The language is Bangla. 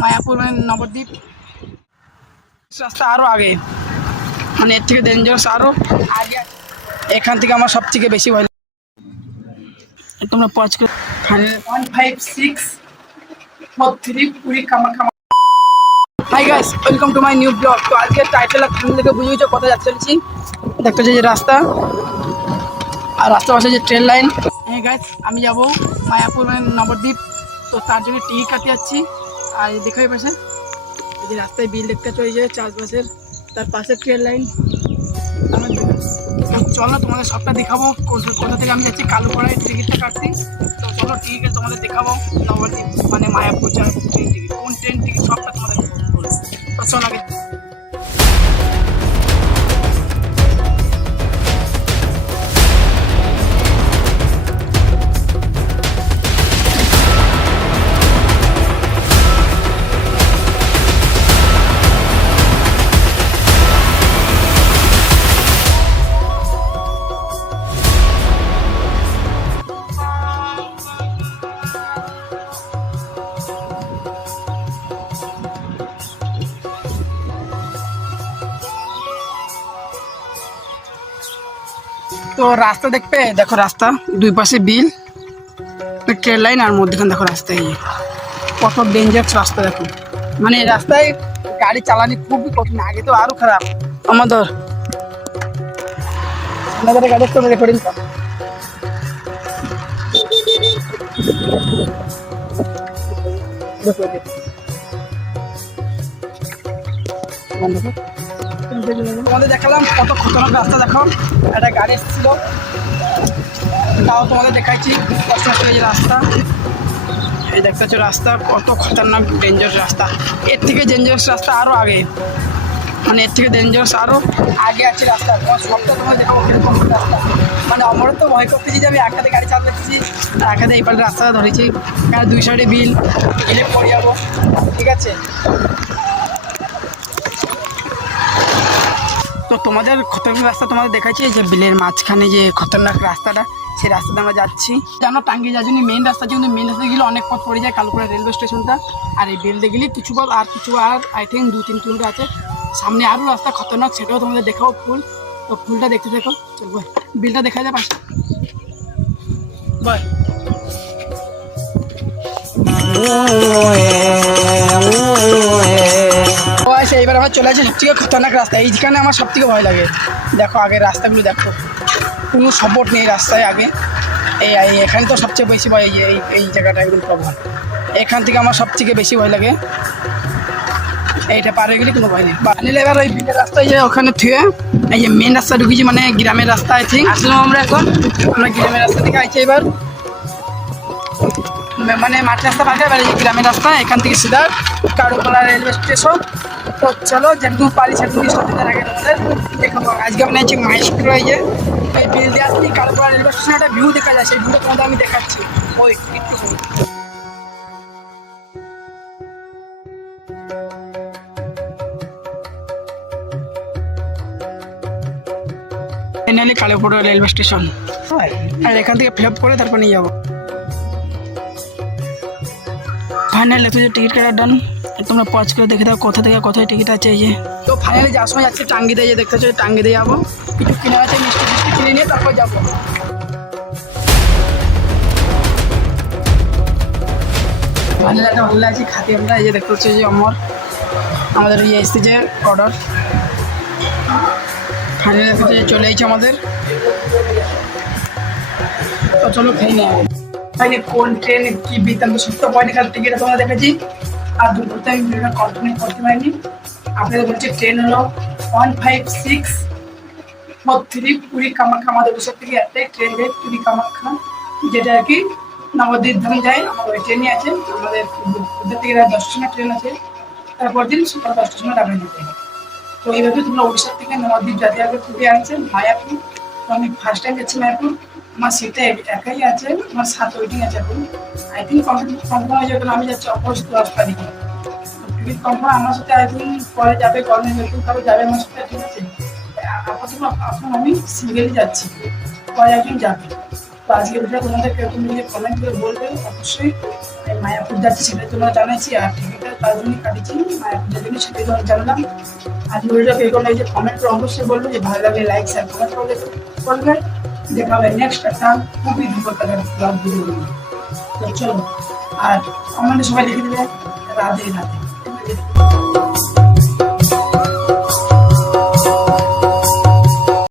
মায়াপুর মানে নবদ্বীপ। রাস্তা আরও আগে। মানে এর থেকে ডেঞ্জারাস আরও আগে এখান থেকে আমার সব থেকে বেশি ভয় লাগে। তোমরা পজ করে। One five six four three কুড়ি Kamakhya hi guys welcome to my new blog তো আজকে টাইটেল আর থাম্বনেল দেখে বুঝেছ কোথায় যাচ্ছে চলেছি দেখতে যে রাস্তা। আর রাস্তার পাশে যে ট্রেন লাইন হ্যাঁ গাইস আমি যাব মায়াপুর মানে নবদ্বীপ। তো তার জন্য টিকিট কাটতে যাচ্ছি। আর দেখো এই পাশে। এই যে রাস্তায় বিল দেখতে চলে যায় চাষবাসের তার পাশে ট্রেন লাইন চলো তোমাদের সবটা দেখাবো। কোথা থেকে আমি যাচ্ছি? কালুপাড়ায় টিকিটটা কাটছি। তো চলো টিকিট তোমাদের দেখাবো। নবদ্বীপ মানে মায়াপুর যাওয়ার ট্রেন টিকিট কোন ট্রেন টিকিট সবটা তোমাদের চলো আগে তো রাস্তা দেখবে, দেখো রাস্তা, দুই পাশে বিল ট্রেন লাইন আর মধ্যখানে দেখো রাস্তায় কত ডেঞ্জারাস রাস্তা দেখো। মানে রাস্তায় গাড়ি চালানো খুবই কঠিন, আগে তো আরও খারাপ। আমাদের আমাদের তো রেকর্ডিং। তোমাদের দেখালাম কত খতরনাক রাস্তা দেখো। একটা গাড়ি এসেছিল। তাও তোমাদের দেখাইছি। কষ্ট রাস্তা। এই দেখতে পাচ্ছ রাস্তা, কত খতরনাক ডেঞ্জারাস রাস্তা। এর থেকে ডেঞ্জারাস রাস্তা আরও আগে। মানে এর থেকে ডেঞ্জারাস আরও আগে আছে রাস্তা। তোমার সবটা তোমার দেখাবো কীরকম রাস্তা। মানে আমার তো ভয় করতেছি যে আমি এক হাতে গাড়ি চালাতেছি আর এক হাতে এই পাশে রাস্তাটা ধরেছি। কারণ দুই সাইডে বিল, বিলে পড়ে যাব। ঠিক আছে? তোমাদের খতরনাক রাস্তা তোমাদের দেখাচ্ছি যে বিলের মাঝখানে যে খতরনাক রাস্তাটা, সেই রাস্তাতে আমরা যাচ্ছি। জানো, টাঙ্গি যাওয়ার জন্য মেন রাস্তা কিন্তু মেন রাস্তা গেলে অনেক পথ পড়ে যায় কালুপুরা রেলওয়ে স্টেশনটা আর এই বিলতে গেলে কিছু পথ, আর কিছু আর আই থিঙ্ক দু তিন কিলোমিটার আছে। সামনে আরও রাস্তা খতরনাক, সেটাও তোমাদের দেখাও ফুল। তো ফুলটা দেখতে দেখো চল বল বিলটা দেখা যায় পাশে আমার চলে আসছে সবথেকে খতরনাক রাস্তা। এইখানে আমার সবথেকে ভয় লাগে। দেখো আগে রাস্তাগুলো দেখো। কোনো সাপোর্ট নেই রাস্তায় আগে। এই এখানে তো সবচেয়ে বেশি ভয় এই এই জায়গাটা একদম প্রবলেম এখান থেকে আমার সব থেকে বেশি ভয় লাগে। এইটা পার হয়ে গেলে কোনো ভয় নেই। বানিলে এবার ওই বিলের রাস্তায় যে ওখানে থুয়ে এই যে মেন রাস্তা ঢুকেছি মানে গ্রামের রাস্তা আই থিঙ্ক আসলাম আমরা এখন। আমরা গ্রামের রাস্তা থেকে আইছি এবার। মানে মাঠ রাস্তা পাশে এবার এই গ্রামের রাস্তা এখান থেকে সিধা কারুপাড়া রেলওয়ে স্টেশন। তো চলো যেটুকু পারি সেটুকু আগে তোমাদের। দেখাবো আজকে আমি আছি মাইস্ট্রো এই যে এই বিল দিয়ে আসলে কারুপাড়া রেলওয়ে স্টেশনে একটা ভিউ দেখা যায় সেই ভিউটা তোমাদের আমি দেখাচ্ছি। ওই একটু ফাইনালি কালীপুরা রেলওয়ে স্টেশন। আর এখান থেকে ফিল আপ করে তারপর নিয়ে যাব। ফাইনাল যে টিকিট কাটা ডান তোমরা পজ করে দেখে দাও কোথা থেকে কোথায় টিকিট আছে এই যে। তো ফাইনালি যাওয়ার সময় যাচ্ছে টাঙ্গিতে যে দেখতে হচ্ছে টাঙ্গিতে যাব। কিছু কিনে আছে, মিষ্টি মিষ্টি কিনে নিয়ে তারপর যাব। একটা ভালো লাগছে আমরা যে দেখতে যে অমর। আমাদের ইয়ে যে অর্ডার চলে এসেছে আমাদের। তো চলো কোন ট্রেন কি টিকিট দেখেছি। আর দুপুরতে আমি ভিডিওটা কন্টিনিউ করতে পারিনি। আপনাদের বলছি ট্রেন হলো। One five six four three Puri Kamakhya আমাদের উড়িষ্যা থেকে একটাই ট্রেন যায় পুরী কামাখ্যা, যেটা আর কি নবদ্বীপ ধাম যায় আমার ওই ট্রেনই আছে। আমাদের ওদের থেকে রাত দশটার সময় ট্রেন আছে। তারপর দিন সকাল দশটার সময় ডাবে যেতে তো এইভাবে তোমরা উড়িষ্যা থেকে নবদ্বীপ জাতীয় পুরী আনছেন মায়াপুর। তো আমি ফার্স্ট টাইম যাচ্ছি মায়াপুর। আমার সিটে একাই আছে আমার সাত ওয়েটিং আছে এখন। আই থিঙ্ক কনফার্ম হয়ে যাবে আমি যাচ্ছি অপোজিট দশ তারিখে। টিকিট কনফার্ম আমার সাথে আই থিঙ্ক পরে যাবে কর্মে নতুন কারও যাবে আমার সাথে, ঠিক আছে? এখন আমি সিঙ্গেলই যাচ্ছি। পরে একদিন যাবে। তো আজকে ভিডিও তোমাদের কেউ যদি কমেন্ট করে বলবে, অবশ্যই মায়াপুর যাচ্ছি সেটা তোমরা জানাচ্ছি আর টিকিটটা তার জন্য কাটিয়েছি মায়াপুর যার জন্য সেটাই তোমার জানলাম। আর ভিডিওটা কেরকম লাগছে কমেন্ট করে অবশ্যই বলবে যে ভালো লাগলে লাইক শেয়ার কমেন্ট করলে বলবে দেখাবে নেক্সট একটা খুবই বিপদকার ব্লগ ভিডিও তো চলো, আর আমাদের সবাই দেখে দেবে, রাধে রাধে।